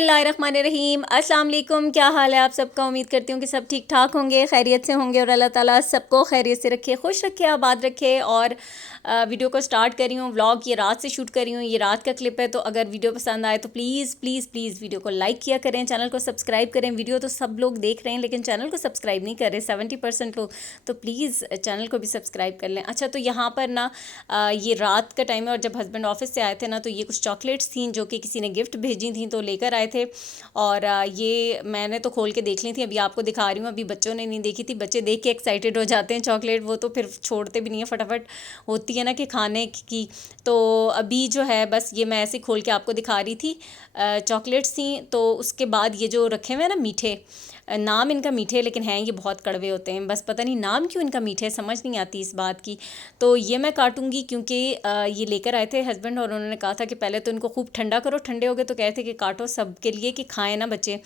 बिस्मिल्लाहिर्रहमानिर्रहीम। अस्सलाम वालेकुम। क्या हाल है आप सबका? उम्मीद करती हूँ कि सब ठीक ठाक होंगे, खैरियत से होंगे और अल्लाह ताला सबको खैरियत से रखे, खुश रखे, आबाद रखे। और वीडियो को स्टार्ट करी हूँ, व्लॉग ये रात से शूट करी हूँ, ये रात का क्लिप है। तो अगर वीडियो पसंद आए तो प्लीज़ प्लीज़ प्लीज़ वीडियो को लाइक किया करें, चैनल को सब्सक्राइब करें। वीडियो तो सब लोग देख रहे हैं लेकिन चैनल को सब्सक्राइब नहीं कर रहे 70% लोग, तो प्लीज़ चैनल को भी सब्सक्राइब कर लें। अच्छा, तो यहाँ पर ना ये रात का टाइम है और जब हस्बैंड ऑफिस से आए थे ना तो ये कुछ चॉकलेट्स थी जो कि किसी ने गिफ्ट भेजी थी तो लेकर आए थे। और ये मैंने तो खोल के देख ली थी, अभी आपको दिखा रही हूँ। अभी बच्चों ने नहीं देखी थी, बच्चे देख के एक्साइटेड हो जाते हैं चॉकलेट, वो तो फिर छोड़ते भी नहीं है, फटाफट होती है ना कि खाने की। तो अभी जो है बस ये मैं ऐसे खोल के आपको दिखा रही थी, चॉकलेट्स थी। तो उसके बाद ये जो रखे हुए हैं ना मीठे, नाम इनका मीठे लेकिन हैं ये बहुत कड़वे होते हैं, बस पता नहीं नाम क्यों इनका मीठे है, समझ नहीं आती इस बात की। तो ये मैं काटूंगी क्योंकि ये लेकर आए थे हस्बैंड और उन्होंने कहा था कि पहले तो इनको खूब ठंडा करो, ठंडे हो गए तो कहते कि काटो सबके लिए कि खाएं ना बच्चे।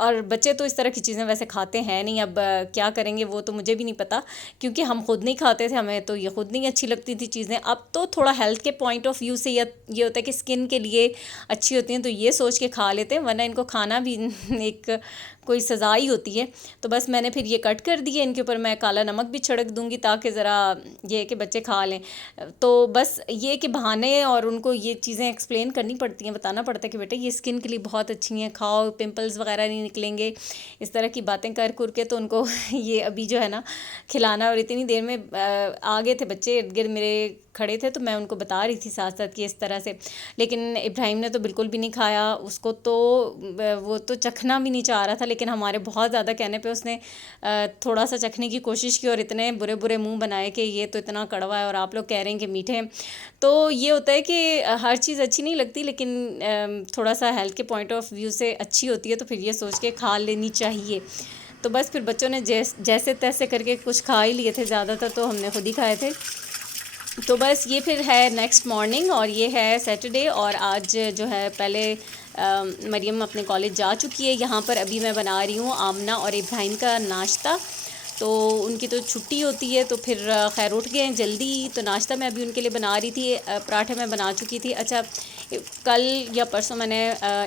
और बच्चे तो इस तरह की चीज़ें वैसे खाते हैं नहीं, अब क्या करेंगे वो तो मुझे भी नहीं पता, क्योंकि हम खुद नहीं खाते थे, हमें तो ये खुद नहीं अच्छी लगती थी चीज़ें। अब तो थोड़ा हेल्थ के पॉइंट ऑफ व्यू से ये होता है कि स्किन के लिए अच्छी होती हैं तो ये सोच के खा लेते हैं, वरना इनको खाना भी एक कोई सज़ा ही होती है। तो बस मैंने फिर ये कट कर दिए, इनके ऊपर मैं काला नमक भी छिड़क दूंगी ताकि ज़रा ये कि बच्चे खा लें। तो बस ये कि बहाने और उनको ये चीज़ें एक्सप्लेन करनी पड़ती हैं, बताना पड़ता है कि बेटा ये स्किन के लिए बहुत अच्छी हैं, खाओ, पिंपल्स वगैरह नहीं निकलेंगे, इस तरह की बातें कर कर के तो उनको ये अभी जो है ना खिलाना। और इतनी देर में आ गए थे बच्चे इर्द गिर्द मेरे खड़े थे, तो मैं उनको बता रही थी साथ साथ कि इस तरह से। लेकिन इब्राहिम ने तो बिल्कुल भी नहीं खाया, उसको तो वो तो चखना भी नहीं चाह रहा था, लेकिन हमारे बहुत ज़्यादा कहने पे उसने थोड़ा सा चखने की कोशिश की और इतने बुरे बुरे मुंह बनाए कि ये तो इतना कड़वा है और आप लोग कह रहे हैं कि मीठे हैं। तो ये होता है कि हर चीज़ अच्छी नहीं लगती, लेकिन थोड़ा सा हेल्थ के पॉइंट ऑफ व्यू से अच्छी होती है तो फिर ये सोच के खा लेनी चाहिए। तो बस फिर बच्चों ने जैसे तैसे करके कुछ खा ही लिए थे, ज़्यादातर तो हमने खुद ही खाए थे। तो बस ये फिर है नेक्स्ट मॉर्निंग और ये है सैटरडे। और आज जो है पहले मरियम अपने कॉलेज जा चुकी है। यहाँ पर अभी मैं बना रही हूँ आमना और इब्राहिम का नाश्ता। तो उनकी तो छुट्टी होती है तो फिर खैर उठ गए हैं जल्दी, तो नाश्ता मैं अभी उनके लिए बना रही थी। पराठे मैं बना चुकी थी। अच्छा, कल या परसों मैंने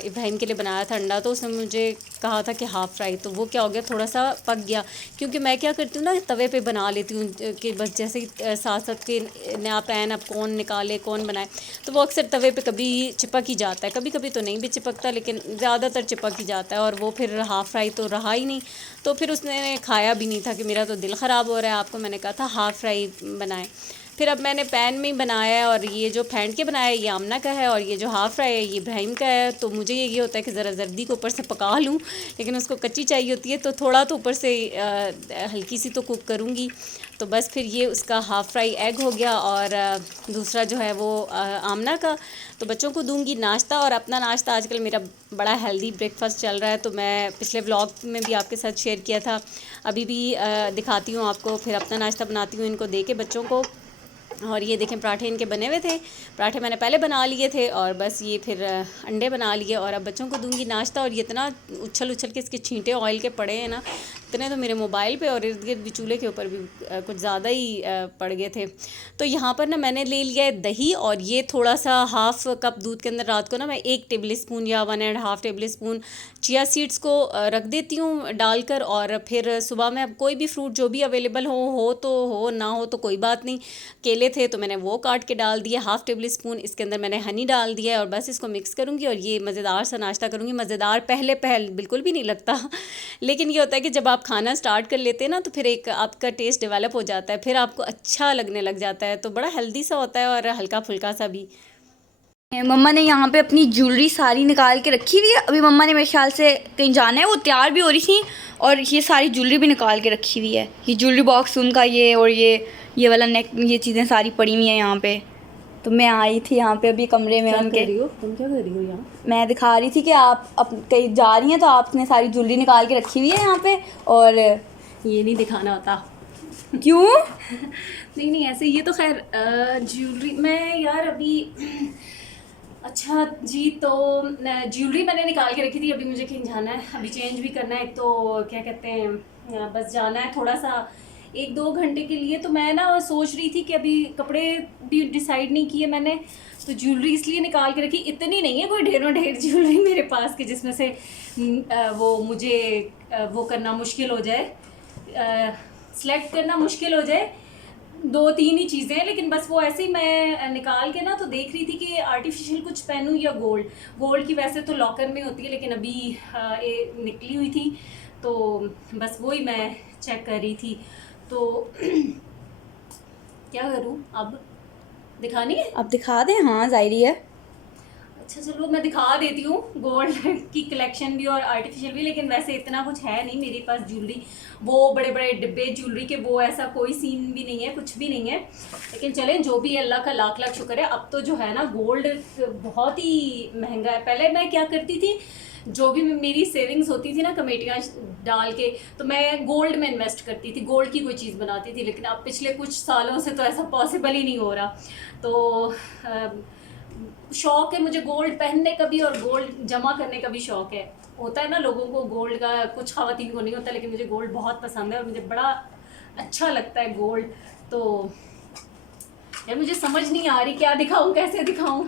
इब्राहिम के लिए बनाया था अंडा, तो उसने मुझे कहा था कि हाफ़ फ्राई, तो वो क्या हो गया थोड़ा सा पक गया। क्योंकि मैं क्या करती हूँ ना, तवे पे बना लेती हूँ कि बस जैसे ही साथ साथ के नया पैन अब कौन निकाले कौन बनाए, तो वो अक्सर तवे पे कभी चिपक ही जाता है, कभी कभी तो नहीं भी चिपकता लेकिन ज़्यादातर चिपक ही जाता है। और वो फिर हाफ़ फ्राई तो रहा ही नहीं, तो फिर उसने खाया भी नहीं था कि मेरा तो दिल ख़राब हो रहा है, आपको मैंने कहा था हाफ़ फ्राई बनाएं। फिर अब मैंने पैन में ही बनाया है और ये जो फेंट के बनाया है ये आमना का है और ये जो हाफ़ फ्राई है ये इब्राहिम का है। तो मुझे ये होता है कि ज़रा जर्दी को ऊपर से पका लूँ, लेकिन उसको कच्ची चाहिए होती है तो थोड़ा तो ऊपर से हल्की सी तो कुक करूँगी। तो बस फिर ये उसका हाफ़ फ्राई एग हो गया और दूसरा जो है वो आमना का। तो बच्चों को दूंगी नाश्ता और अपना नाश्ता आजकल मेरा बड़ा हेल्दी ब्रेकफास्ट चल रहा है, तो मैं पिछले व्लॉग में भी आपके साथ शेयर किया था, अभी भी दिखाती हूँ आपको। फिर अपना नाश्ता बनाती हूँ इनको दे के बच्चों को। और ये देखें पराठे इनके बने हुए थे, पराठे मैंने पहले बना लिए थे और बस ये फिर अंडे बना लिए और अब बच्चों को दूंगी नाश्ता। और ये इतना उछल उछल के इसके छींटे ऑयल के पड़े हैं ना, इतने तो मेरे मोबाइल पे और इर्द गिर्द भी चूल्हे के ऊपर भी कुछ ज़्यादा ही पड़ गए थे। तो यहाँ पर ना मैंने ले लिया है दही और ये थोड़ा सा हाफ़ कप दूध के अंदर रात को ना मैं 1 टेबल स्पून या 1.5 टेबल स्पून चिया सीड्स को रख देती हूँ डालकर। और फिर सुबह में अब कोई भी फ्रूट जो भी अवेलेबल हो तो हो, ना हो तो कोई बात नहीं। केले थे तो मैंने वो काट के डाल दिया, हाफ़ टेबल स्पून इसके अंदर मैंने हनी डाल दिया और बस इसको मिक्स करूँगी और ये मज़ेदार सा नाश्ता करूँगी। मज़ेदार पहल बिल्कुल भी नहीं लगता लेकिन ये होता है कि जब आप खाना स्टार्ट कर लेते हैं ना तो फिर एक आपका टेस्ट डेवलप हो जाता है, फिर आपको अच्छा लगने लग जाता है, तो बड़ा हेल्दी सा होता है और हल्का फुल्का सा भी। मम्मा ने यहाँ पे अपनी ज्वेलरी सारी निकाल के रखी हुई है। अभी मम्मा ने मेरे ख्याल से कहीं जाना है, वो तैयार भी हो रही थी और ये सारी ज्वेलरी भी निकाल के रखी हुई है। ये ज्वेलरी बॉक्स उनका ये और ये वाला नेक, ये चीज़ें सारी पड़ी हुई हैं यहाँ पे। तो मैं आई थी यहाँ पे अभी कमरे में उनके। तुम क्या कर रही हो यहाँ? मैं दिखा रही थी कि आप कहीं जा रही हैं तो आपने सारी ज्वेलरी निकाल के रखी हुई है यहाँ पे। और ये नहीं दिखाना होता। क्यों? नहीं नहीं ऐसे, ये तो खैर ज्वेलरी मैं यार अभी अच्छा जी, तो ज्वेलरी मैंने निकाल के रखी थी, अभी मुझे कहीं जाना है, अभी चेंज भी करना है। तो क्या कहते हैं बस जाना है थोड़ा सा 1-2 घंटे के लिए। तो मैं ना सोच रही थी कि अभी कपड़े भी डिसाइड नहीं किए मैंने, तो ज्वेलरी इसलिए निकाल के रखी। इतनी नहीं है कोई ढेरों ढेर ज्वेलरी मेरे पास कि जिसमें से वो मुझे वो करना मुश्किल हो जाए, सेलेक्ट करना मुश्किल हो जाए। 2-3 ही चीज़ें हैं, लेकिन बस वो ऐसे ही मैं निकाल के ना तो देख रही थी कि आर्टिफिशियल कुछ पहनूं या गोल्ड की वैसे तो लॉकर में होती है, लेकिन अभी ये निकली हुई थी तो बस वही मैं चेक कर रही थी। तो क्या करूं अब, दिखानी है? अब दिखा दें, हाँ जाहिर है। अच्छा चलो मैं दिखा देती हूँ गोल्ड की कलेक्शन भी और आर्टिफिशियल भी, लेकिन वैसे इतना कुछ है नहीं मेरे पास ज्वेलरी। वो बड़े बड़े डिब्बे ज्वेलरी के वो ऐसा कोई सीन भी नहीं है, कुछ भी नहीं है। लेकिन चलें, जो भी है अल्लाह का लाख लाख शुक्र है। अब तो जो है ना गोल्ड बहुत ही महंगा है। पहले मैं क्या करती थी, जो भी मेरी सेविंग्स होती थी ना कमेटियाँ डाल के, तो मैं गोल्ड में इन्वेस्ट करती थी, गोल्ड की कोई चीज़ बनाती थी। लेकिन अब पिछले कुछ सालों से तो ऐसा पॉसिबल ही नहीं हो रहा। तो शौक है मुझे गोल्ड पहनने का भी और गोल्ड जमा करने का भी शौक है। होता है ना लोगों को गोल्ड का, कुछ ख़वातीन को नहीं होता, लेकिन मुझे गोल्ड बहुत पसंद है और मुझे बड़ा अच्छा लगता है गोल्ड। तो यार मुझे समझ नहीं आ रही क्या दिखाऊं, कैसे दिखाऊं।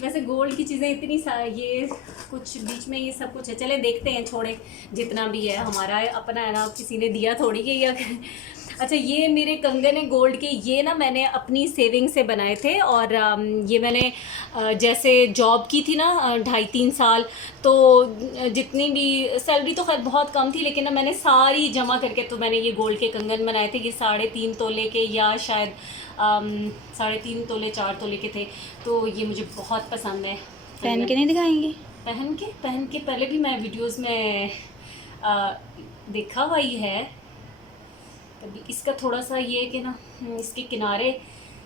वैसे गोल्ड की चीज़ें इतनी ये कुछ बीच में ये सब कुछ है। चले देखते हैं, छोड़े जितना भी है हमारा है, अपना है ना, किसी ने दिया थोड़ी के या अच्छा ये मेरे कंगन है गोल्ड के। ये ना मैंने अपनी सेविंग से बनाए थे और ये मैंने जैसे जॉब की थी ना 2.5-3 साल, तो जितनी भी सैलरी तो खैर बहुत कम थी, लेकिन ना मैंने सारी जमा करके तो मैंने ये गोल्ड के कंगन बनाए थे। ये 3.5 तोले के या शायद 3.5 तोले 4 तोले के थे। तो ये मुझे बहुत पसंद है। पहन के नहीं दिखाएंगे? पहन के पहले भी मैं वीडियोस में देखा हुआ ही है। कभी इसका थोड़ा सा ये है कि ना इसके किनारे,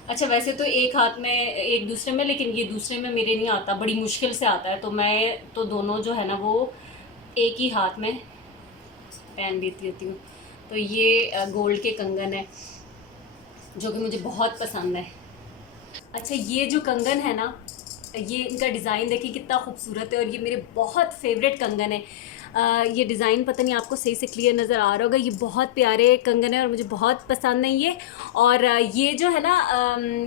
अच्छा वैसे तो एक हाथ में एक दूसरे में, लेकिन ये दूसरे में मेरे नहीं आता, बड़ी मुश्किल से आता है। तो मैं तो दोनों जो है ना वो एक ही हाथ में पहन लेती होती हूँ। तो ये गोल्ड के कंगन है जो कि मुझे बहुत पसंद है। अच्छा ये जो कंगन है ना, ये इनका डिज़ाइन देखिए कितना खूबसूरत है और ये मेरे बहुत फेवरेट कंगन है। ये डिज़ाइन पता नहीं आपको सही से क्लियर नज़र आ रहा होगा, ये बहुत प्यारे कंगन है और मुझे बहुत पसंद है ये। और ये जो है ना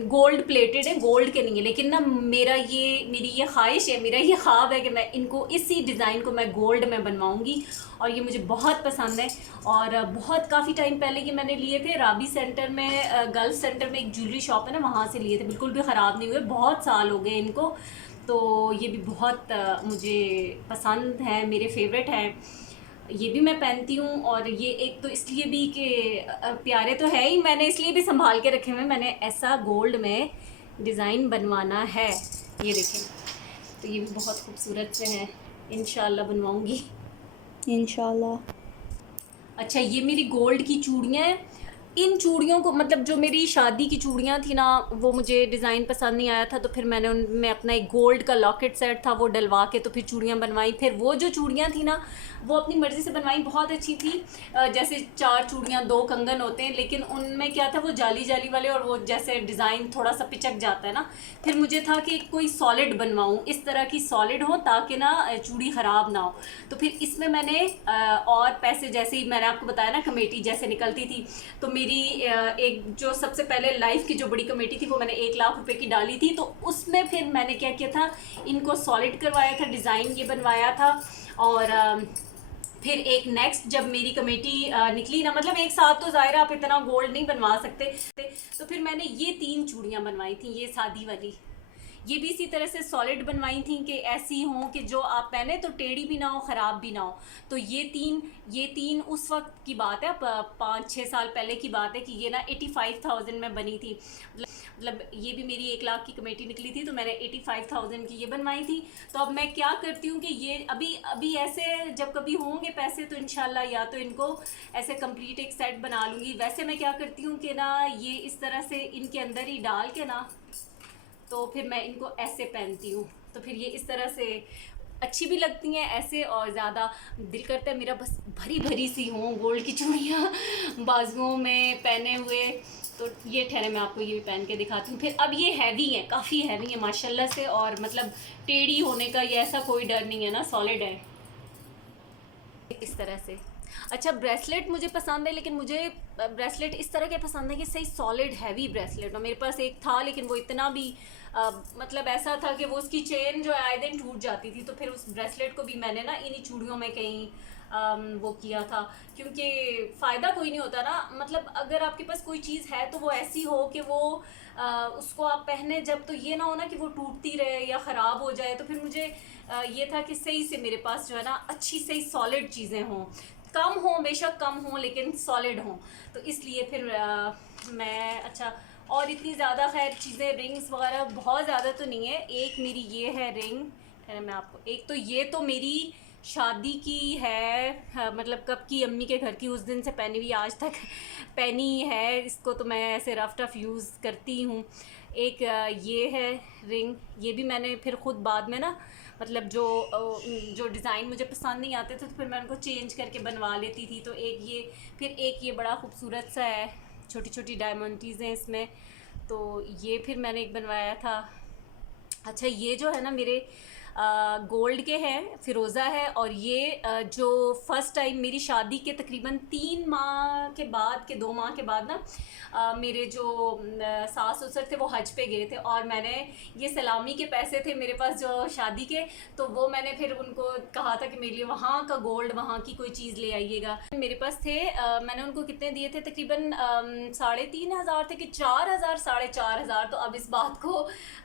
गोल्ड प्लेटेड है, गोल्ड के नहीं है, लेकिन ना मेरी ये ख्वाहिश है, मेरा ये ख्वाब है कि मैं इनको इसी डिज़ाइन को मैं गोल्ड में बनवाऊँगी और ये मुझे बहुत पसंद है। और बहुत काफ़ी टाइम पहले ये मैंने लिए थे राबी सेंटर में, गल्फ सेंटर में एक ज्वेलरी शॉप है ना, वहाँ से लिए थे। बिल्कुल भी ख़राब नहीं हुए, बहुत साल हो गए इनको। तो ये भी बहुत मुझे पसंद है, मेरे फेवरेट हैं। ये भी मैं पहनती हूँ और ये एक तो इसलिए भी कि प्यारे तो है ही, मैंने इसलिए भी संभाल के रखे हुए। मैंने ऐसा गोल्ड में डिज़ाइन बनवाना है, ये देखें। तो ये भी बहुत खूबसूरत से हैं, इंशाल्लाह बनवाऊँगी इंशाल्लाह। अच्छा ये मेरी गोल्ड की चूड़ियाँ हैं। इन चूड़ियों को मतलब जो मेरी शादी की चूड़ियाँ थी ना, वो मुझे डिज़ाइन पसंद नहीं आया था, तो फिर मैंने उनमें अपना एक गोल्ड का लॉकेट सेट था वो डलवा के तो फिर चूड़ियाँ बनवाई। फिर वो जो चूड़ियाँ थी ना वो अपनी मर्ज़ी से बनवाई, बहुत अच्छी थी। जैसे 4 चूड़ियाँ 2 कंगन होते हैं, लेकिन उनमें क्या था वो जाली जाली वाले, और वो जैसे डिज़ाइन थोड़ा सा पिचक जाता है ना। फिर मुझे था कि कोई सॉलिड बनवाऊँ, इस तरह की सॉलिड हो ताकि ना चूड़ी ख़राब ना हो। तो फिर इसमें मैंने और पैसे, जैसे ही मैंने आपको बताया ना कमेटी जैसे निकलती थी, तो मेरी एक जो सबसे पहले लाइफ की जो बड़ी कमेटी थी वो मैंने 1 लाख रुपए की डाली थी। तो उसमें फिर मैंने क्या किया था, इनको सॉलिड करवाया था, डिज़ाइन ये बनवाया था। और फिर एक नेक्स्ट जब मेरी कमेटी निकली ना, मतलब एक साथ तो ज़ाहिर आप इतना गोल्ड नहीं बनवा सकते, तो फिर मैंने ये 3 चूड़ियाँ बनवाई थी, ये शादी वाली। ये भी इसी तरह से सॉलिड बनवाई थी कि ऐसी हों कि जो आप पहने तो टेढ़ी भी ना हो, ख़राब भी ना हो। तो ये तीन उस वक्त की बात है, 5-6 साल पहले की बात है कि ये ना 85,000 में बनी थी। मतलब ये भी मेरी 1 लाख की कमेटी निकली थी, तो मैंने 85,000 की ये बनवाई थी। तो अब मैं क्या करती हूँ कि ये अभी ऐसे जब कभी होंगे पैसे तो इंशाल्लाह या तो इनको ऐसे कंप्लीट एक सेट बना लूँगी। वैसे मैं क्या करती हूँ कि ना ये इस तरह से इनके अंदर ही डाल के ना, तो फिर मैं इनको ऐसे पहनती हूँ, तो फिर ये इस तरह से अच्छी भी लगती हैं ऐसे। और ज़्यादा दिल करता है मेरा बस भरी भरी सी हों गोल्ड की चूड़ियाँ बाजुओं में पहने हुए। तो ये ठहरे मैं आपको ये भी पहन के दिखाती हूँ। फिर अब ये हैवी हैं, काफ़ी हैवी हैं माशाल्लाह से, और मतलब टेढ़ी होने का ये ऐसा कोई डर नहीं है ना, सॉलिड है इस तरह से। अच्छा, ब्रेसलेट मुझे पसंद है, लेकिन मुझे ब्रेसलेट इस तरह के पसंद है कि सही सॉलिड हैवी ब्रेसलेट। और मेरे पास एक था, लेकिन वो इतना भी मतलब ऐसा था कि वो उसकी चेन जो है आए दिन टूट जाती थी। तो फिर उस ब्रेसलेट को भी मैंने ना इन्हीं चूड़ियों में कहीं वो किया था, क्योंकि फ़ायदा कोई नहीं होता ना। मतलब अगर आपके पास कोई चीज़ है तो वो ऐसी हो कि वो उसको आप पहने जब, तो ये ना हो ना कि वो टूटती रहे या ख़राब हो जाए। तो फिर मुझे ये था कि सही से मेरे पास जो है ना अच्छी सही सॉलिड चीज़ें हों, कम हों बेशक कम हों, लेकिन सॉलिड हों। तो इसलिए फिर मैं अच्छा, और इतनी ज़्यादा खैर चीज़ें रिंग्स वगैरह बहुत ज़्यादा तो नहीं है। एक मेरी ये है रिंग, है मैं आपको एक तो ये तो मेरी शादी की है, हाँ, मतलब कब की, अम्मी के घर की, उस दिन से पहनी हुई आज तक पहनी है। इसको तो मैं ऐसे रफ टफ यूज़ करती हूँ। एक ये है रिंग, ये भी मैंने फिर ख़ुद बाद में ना, मतलब जो डिज़ाइन मुझे पसंद नहीं आते थे तो फिर मैं उनको चेंज करके बनवा लेती थी। तो एक ये, फिर एक ये बड़ा खूबसूरत सा है, छोटी छोटी डायमंडीज़ हैं इसमें, तो ये फिर मैंने एक बनवाया था। अच्छा, ये जो है ना मेरे गोल्ड के हैं, फ़िरोज़ा है। और ये जो फ़र्स्ट टाइम मेरी शादी के तकरीबन 3 माह के बाद के 2 माह के बाद ना मेरे जो सास ससुर थे वो हज पे गए थे, और मैंने ये सलामी के पैसे थे मेरे पास जो शादी के, तो वो मैंने फिर उनको कहा था कि मेरे लिए वहाँ का गोल्ड, वहाँ की कोई चीज़ ले आइएगा। मेरे पास थे मैंने उनको कितने दिए थे, तकरीबन 3,500 थे कि 4,000, 4,500। तो अब इस बात को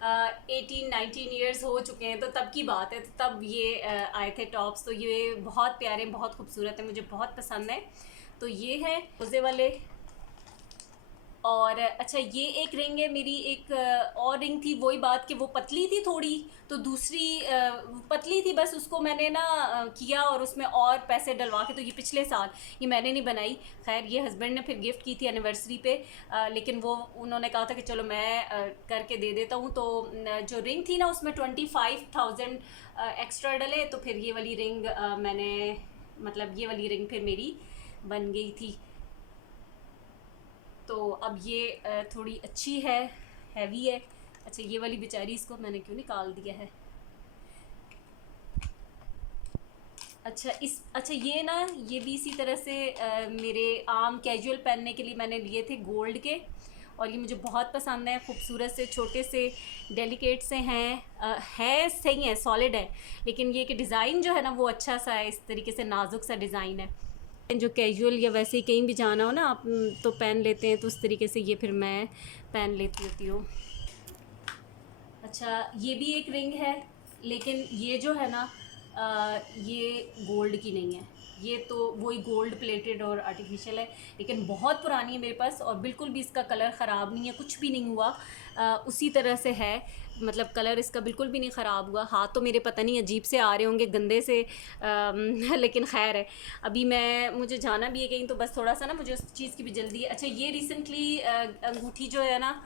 18-19 ईयर्स हो चुके हैं, तो तब की बात है। तो तब ये आए थे टॉप्स, तो ये बहुत प्यारे, बहुत खूबसूरत है, मुझे बहुत पसंद है। तो ये है रोज़े वाले। और अच्छा, ये एक रिंग है मेरी, एक और रिंग थी, वही बात कि वो पतली थी थोड़ी, तो दूसरी पतली थी, बस उसको मैंने ना किया और उसमें और पैसे डलवा के, तो ये पिछले साल, ये मैंने नहीं बनाई। खैर ये हस्बैंड ने फिर गिफ्ट की थी एनिवर्सरी पे, लेकिन वो उन्होंने कहा था कि चलो मैं करके दे देता हूँ। तो जो रिंग थी ना उसमें 25,000 एक्स्ट्रा डले, तो फिर ये वाली रिंग मैंने, मतलब ये वाली रिंग फिर मेरी बन गई थी। तो अब ये थोड़ी अच्छी है, हैवी है। अच्छा, ये वाली बेचारी, इसको मैंने क्यों निकाल दिया है। अच्छा ये ना, ये भी इसी तरह से मेरे आम कैजुअल पहनने के लिए मैंने लिए थे गोल्ड के, और ये मुझे बहुत पसंद है। खूबसूरत से, छोटे से, डेलिकेट से हैं, है सही है, सॉलिड है, लेकिन ये कि डिज़ाइन जो है ना वो अच्छा सा है, इस तरीके से नाजुक सा डिज़ाइन है। जो कैजुअल या वैसे ही कहीं भी जाना हो ना आप तो पहन लेते हैं, तो उस तरीके से ये फिर मैं पहन लेती होती हूँ। अच्छा, ये भी एक रिंग है, लेकिन ये जो है ना ये गोल्ड की नहीं है, ये तो वही गोल्ड प्लेटेड और आर्टिफिशियल है, लेकिन बहुत पुरानी है मेरे पास, और बिल्कुल भी इसका कलर ख़राब नहीं है, कुछ भी नहीं हुआ, उसी तरह से है। मतलब कलर इसका बिल्कुल भी नहीं ख़राब हुआ। हाथ तो मेरे पता नहीं अजीब से आ रहे होंगे, गंदे से, लेकिन खैर है। अभी मुझे जाना भी है कहीं, तो बस थोड़ा सा ना मुझे उस चीज़ की भी जल्दी है। अच्छा, ये रिसेंटली अंगूठी जो है ना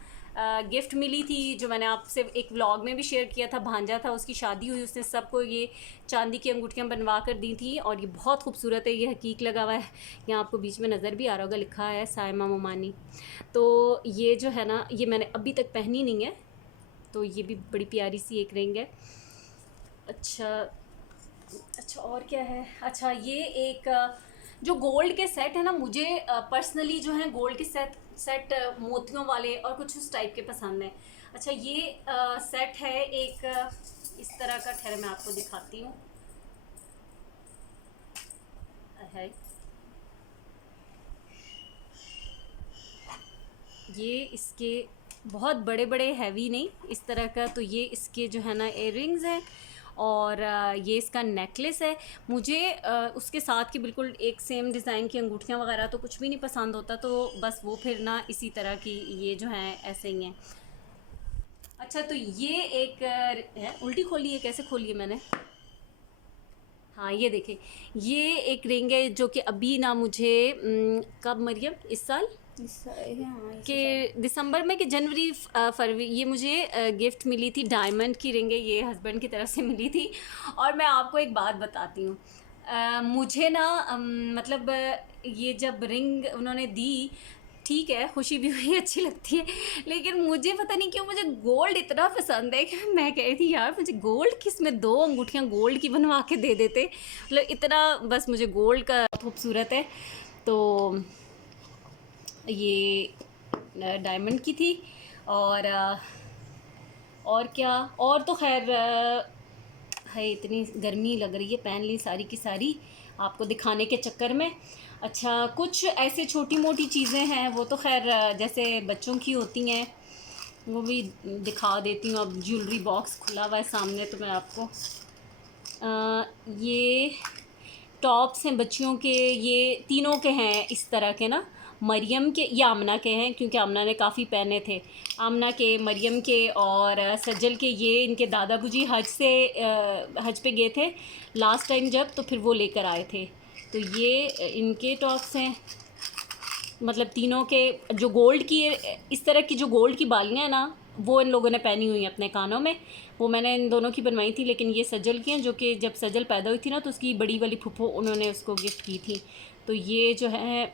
गिफ्ट मिली थी, जो मैंने आपसे एक व्लॉग में भी शेयर किया था, भांजा था, उसकी शादी हुई, उसने सबको ये चांदी की अंगूठियाँ बनवा कर दी थी, और ये बहुत खूबसूरत है। ये हकीक लगा हुआ है, यहाँ आपको बीच में नज़र भी आ रहा होगा, लिखा है सायमा मोमानी। तो ये जो है ना, ये मैंने अभी तक पहनी नहीं है, तो ये भी बड़ी प्यारी सी एक रिंग है। अच्छा और क्या है। अच्छा, ये एक जो गोल्ड के सेट है ना, मुझे पर्सनली जो है गोल्ड के सेट मोतियों वाले और कुछ उस टाइप के पसंद हैं। अच्छा, ये सेट है एक इस तरह का, ठहर मैं आपको दिखाती हूँ, है ये, इसके बहुत बड़े बड़े हैवी नहीं, इस तरह का। तो ये इसके जो है ना इयररिंग्स हैं, और ये इसका नेकलेस है। मुझे उसके साथ की बिल्कुल एक सेम डिज़ाइन की अंगूठियाँ वगैरह तो कुछ भी नहीं पसंद होता, तो बस वो फिर ना इसी तरह की ये जो हैं ऐसे ही हैं। अच्छा, तो ये एक है, उल्टी खोली है, कैसे खोली है मैंने, हाँ ये देखें, ये एक रिंग है जो कि अभी ना मुझे कब मरियम, इस साल कि दिसंबर में कि जनवरी फरवरी, ये मुझे गिफ्ट मिली थी। डायमंड की रिंग है, ये हस्बैंड की तरफ से मिली थी। और मैं आपको एक बात बताती हूँ, मुझे ना मतलब ये जब रिंग उन्होंने दी, ठीक है, खुशी भी हुई, अच्छी लगती है, लेकिन मुझे पता नहीं क्यों मुझे गोल्ड इतना पसंद है कि मैं कह रही थी यार मुझे गोल्ड किस में 2 अंगूठियाँ गोल्ड की बनवा के दे देते, मतलब इतना बस मुझे गोल्ड का खूबसूरत है। तो ये डायमंड की थी और क्या, और तो खैर है, इतनी गर्मी लग रही है, पहन ली सारी की सारी आपको दिखाने के चक्कर में। अच्छा, कुछ ऐसे छोटी मोटी चीज़ें हैं, वो तो खैर जैसे बच्चों की होती हैं वो भी दिखा देती हूँ। अब ज्वेलरी बॉक्स खुला हुआ है सामने, तो मैं आपको ये टॉप्स हैं बच्चियों के, ये तीनों के हैं इस तरह के ना, मरियम के या आमना के हैं, क्योंकि आमना ने काफ़ी पहने थे, आमना के, मरियम के और सज्जल के। ये इनके दादा बुजी हज पे गए थे लास्ट टाइम जब, तो फिर वो लेकर आए थे। तो ये इनके टॉप्स हैं, मतलब तीनों के। जो गोल्ड की इस तरह की जो गोल्ड की बालियाँ हैं ना, वो इन लोगों ने पहनी हुई हैं अपने कानों में, वो मैंने इन दोनों की बनवाई थी। लेकिन ये सज्जल की हैं, जो कि जब सज्जल पैदा हुई थी ना तो उसकी बड़ी वाली फूफो उन्होंने उसको गिफ्ट की थी। तो ये जो है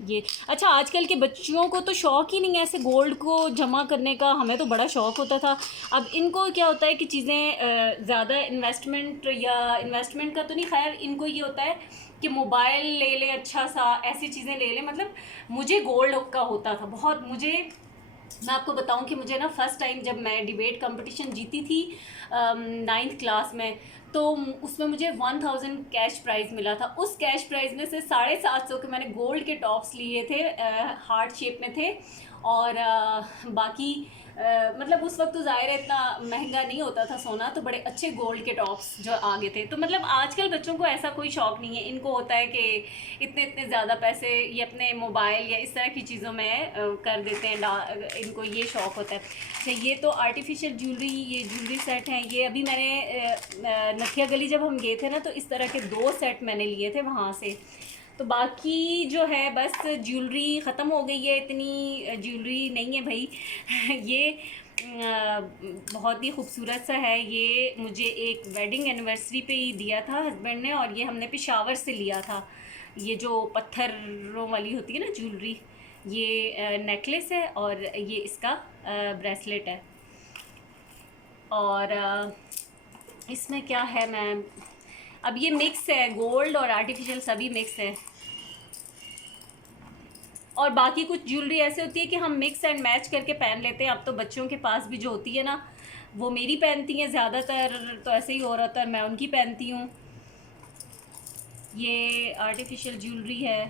ये अच्छा, आजकल के बच्चियों को तो शौक़ ही नहीं है ऐसे गोल्ड को जमा करने का, हमें तो बड़ा शौक़ होता था। अब इनको क्या होता है कि चीज़ें ज़्यादा इन्वेस्टमेंट का तो नहीं, खैर इनको ये होता है कि मोबाइल ले लें अच्छा सा, ऐसी चीज़ें ले लें। मतलब मुझे गोल्ड का होता था बहुत। मैं आपको बताऊं कि मुझे ना फ़र्स्ट टाइम जब मैं डिबेट कंपटीशन जीती थी 9th क्लास में, तो उसमें मुझे 1000 कैश प्राइज़ मिला था। उस कैश प्राइज़ में से 750 के मैंने गोल्ड के टॉप्स लिए थे, हार्ट शेप में थे। और बाकी मतलब उस वक्त तो ज़ाहिर है इतना महंगा नहीं होता था सोना, तो बड़े अच्छे गोल्ड के टॉप्स जो आ गए थे। तो मतलब आजकल बच्चों को ऐसा कोई शौक़ नहीं है, इनको होता है कि इतने इतने ज़्यादा पैसे ये अपने मोबाइल या इस तरह की चीज़ों में कर देते हैं, इनको ये शौक़ होता है। अच्छा, ये तो आर्टिफिशियल ज्वेलरी, ये ज्वेलरी सेट हैं। ये अभी मैंने नथिया गली जब हम गए थे ना, तो इस तरह के 2 सेट मैंने लिए थे वहाँ से। तो बाकी जो है बस ज्वेलरी ख़त्म हो गई है, इतनी ज्वेलरी नहीं है भाई। ये बहुत ही खूबसूरत सा है, ये मुझे एक वेडिंग एनिवर्सरी पे ही दिया था हस्बैंड ने, और ये हमने पेशावर से लिया था। ये जो पत्थरों वाली होती है ना ज्वेलरी, ये नेकलेस है और ये इसका ब्रेसलेट है। और इसमें क्या है, मैं अब ये मिक्स है, गोल्ड और आर्टिफिशियल सभी मिक्स है। और बाकी कुछ ज्वेलरी ऐसे होती है कि हम मिक्स एंड मैच करके पहन लेते हैं। अब तो बच्चों के पास भी जो होती है ना, वो मेरी पहनती हैं ज़्यादातर, तो ऐसे ही हो रहा था, मैं उनकी पहनती हूँ। ये आर्टिफिशियल ज्वेलरी है,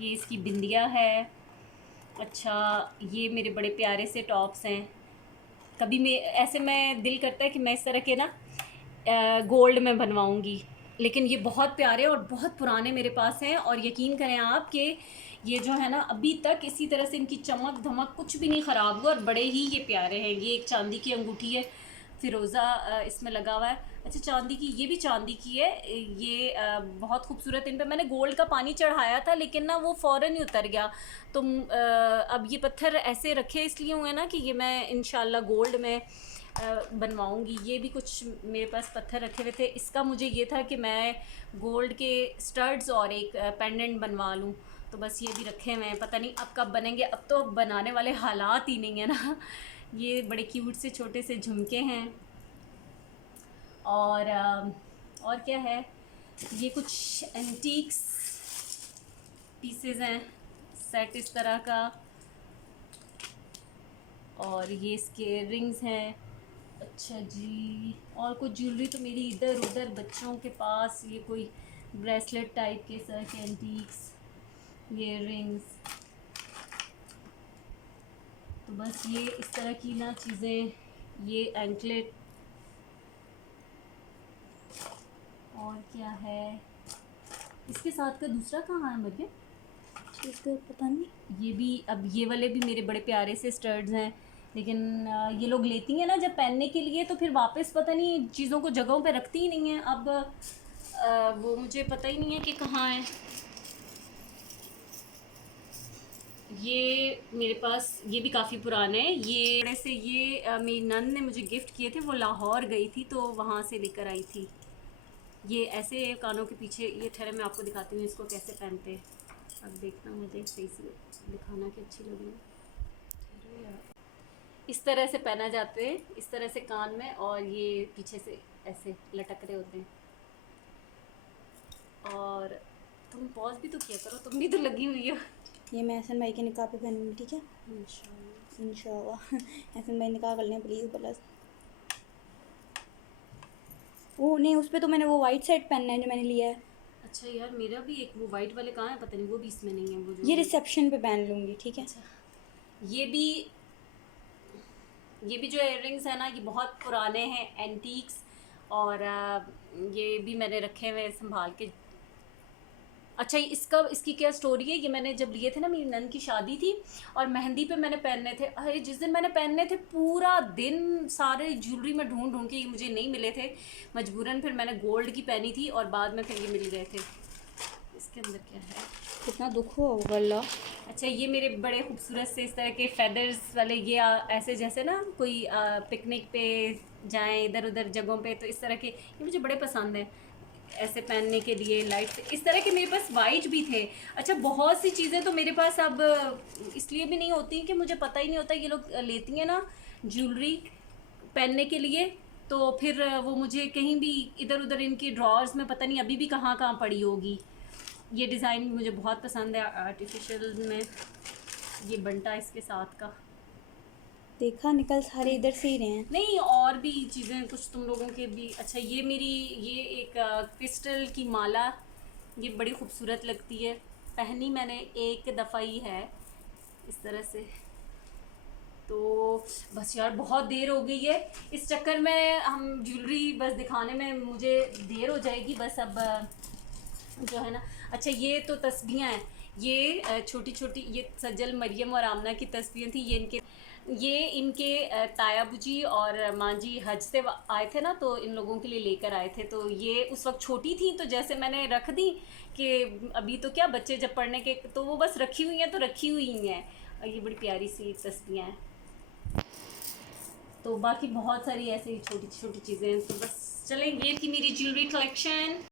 ये इसकी बिंदिया है। अच्छा, ये मेरे बड़े प्यारे से टॉप्स हैं। कभी मैं दिल करता है कि मैं इस तरह के ना गोल्ड में बनवाऊंगी, लेकिन ये बहुत प्यारे और बहुत पुराने मेरे पास हैं। और यकीन करें आप कि ये जो है ना, अभी तक इसी तरह से इनकी चमक धमक कुछ भी नहीं ख़राब हुआ, और बड़े ही ये प्यारे हैं। ये एक चांदी की अंगूठी है, फ़िरोज़ा इसमें लगा हुआ है। अच्छा, चांदी की, ये भी चांदी की है। ये बहुत खूबसूरत। इन पे मैंने गोल्ड का पानी चढ़ाया था, लेकिन ना वो फ़ौरन ही उतर गया। तो अब ये पत्थर ऐसे रखे इसलिए हुए ना कि ये मैं इंशाल्लाह गोल्ड में बनवाऊंगी। ये भी कुछ मेरे पास पत्थर रखे हुए थे। इसका मुझे ये था कि मैं गोल्ड के स्टड्स और एक पेंडेंट बनवा लूँ, तो बस ये भी रखे हुए हैं। पता नहीं अब कब बनेंगे, अब तो बनाने वाले हालात ही नहीं है ना। ये बड़े क्यूट से छोटे से झुमके हैं। और क्या है, ये कुछ एंटीक्स पीसेस हैं, सेट इस तरह का। और ये इसके रिंग्स हैं। अच्छा जी, और कुछ ज्वेलरी तो मेरी इधर उधर बच्चों के पास, ये कोई ब्रेसलेट टाइप के सर के एंटीक्स, ये रिंग्स। तो बस ये इस तरह की ना चीज़ें, ये एंकलेट। और क्या है, इसके साथ का दूसरा कहाँ है मुझे, इसका पता नहीं। ये भी, अब ये वाले भी मेरे बड़े प्यारे से स्टड्स हैं, लेकिन ये लोग लेती हैं ना जब पहनने के लिए, तो फिर वापस पता नहीं चीज़ों को जगहों पे रखती ही नहीं है। अब वो मुझे पता ही नहीं है कि कहाँ है। ये मेरे पास, ये भी काफ़ी पुराने हैं। ये बड़े से, ये मेरी नंद ने मुझे गिफ्ट किए थे, वो लाहौर गई थी तो वहाँ से लेकर आई थी। ये ऐसे कानों के पीछे, ये ठहरे मैं आपको दिखाती हूँ इसको कैसे पहनते हैं। अब देखना मुझे सही से दिखाना कि अच्छी लग रही है। ठहरो यार। इस तरह से पहना जाते हैं, इस तरह से कान में, और ये पीछे से ऐसे लटक रहे होते हैं। और तुम पॉज भी तो किया करो, तुम भी तो लगी हुई हो। ये मैं एहसन भाई के निकाह पे पहनूंगी, ठीक है इंशाल्लाह। इंशाल्लाह। एहसन भाई निकाह कर लें प्लीज़ प्लस। वो नहीं, उस पर तो मैंने वो वाइट सेट पहनना है जो मैंने लिया है। अच्छा यार, मेरा भी एक वो वाइट वाले कहाँ है पता नहीं, वो भी इसमें नहीं है वो जो। ये रिसेप्शन पे पहन लूँगी, ठीक है। अच्छा, ये भी जो इयररिंग्स है ना, ये बहुत पुराने हैं, एंटीक्स। और ये भी मैंने रखे हुए संभाल के। अच्छा, इसकी क्या स्टोरी है, ये मैंने जब लिए थे ना, मेरी नन की शादी थी और मेहंदी पे मैंने पहनने थे। अरे जिस दिन मैंने पहनने थे पूरा दिन सारे ज्वेलरी में ढूंढ ढूंढ के ये मुझे नहीं मिले थे। मजबूरन फिर मैंने गोल्ड की पहनी थी और बाद में फिर ये मिल गए थे। इसके अंदर क्या है? कितना दुख हुआ होगा अल्लाह। अच्छा, ये मेरे बड़े खूबसूरत से इस तरह के फेदर्स वाले, ये ऐसे जैसे ना कोई पिकनिक पे जाएं इधर उधर जगहों पे, तो इस तरह के ये मुझे बड़े पसंद हैं ऐसे पहनने के लिए। लाइट इस तरह के मेरे पास वाइट भी थे। अच्छा, बहुत सी चीज़ें तो मेरे पास अब इसलिए भी नहीं होती कि मुझे पता ही नहीं होता। ये लोग लेती हैं ना ज्वेलरी पहनने के लिए, तो फिर वो मुझे कहीं भी इधर उधर इनकी ड्रॉर्स में पता नहीं अभी भी कहाँ कहाँ पड़ी होगी। ये डिज़ाइन मुझे बहुत पसंद है आर्टिफिशियल में, ये बंटा इसके साथ का। देखा, निकल सारे इधर से ही रहे हैं। नहीं, और भी चीज़ें कुछ तुम लोगों के भी। अच्छा, ये मेरी ये एक क्रिस्टल की माला, ये बड़ी खूबसूरत लगती है। पहनी मैंने एक दफ़ा ही है इस तरह से। तो बस यार, बहुत देर हो गई है, इस चक्कर में हम ज्वेलरी बस दिखाने में मुझे देर हो जाएगी बस अब जो है ना। अच्छा, ये तो तस्बीहां हैं, ये छोटी छोटी, ये सज्जल मरियम और आमना की तस्वीरें थी। ये इनके ताया बुजी और माँ जी हज से आए थे ना, तो इन लोगों के लिए लेकर आए थे। तो ये उस वक्त छोटी थी, तो जैसे मैंने रख दी कि अभी तो क्या, बच्चे जब पढ़ने के, तो वो बस रखी हुई हैं तो रखी हुई हैं। और ये बड़ी प्यारी सी तस्वीरें हैं। तो बाकी बहुत सारी ऐसे ही छोटी छोटी चीज़ें हैं। तो बस चलें, ये थी मेरी ज्वेलरी कलेक्शन।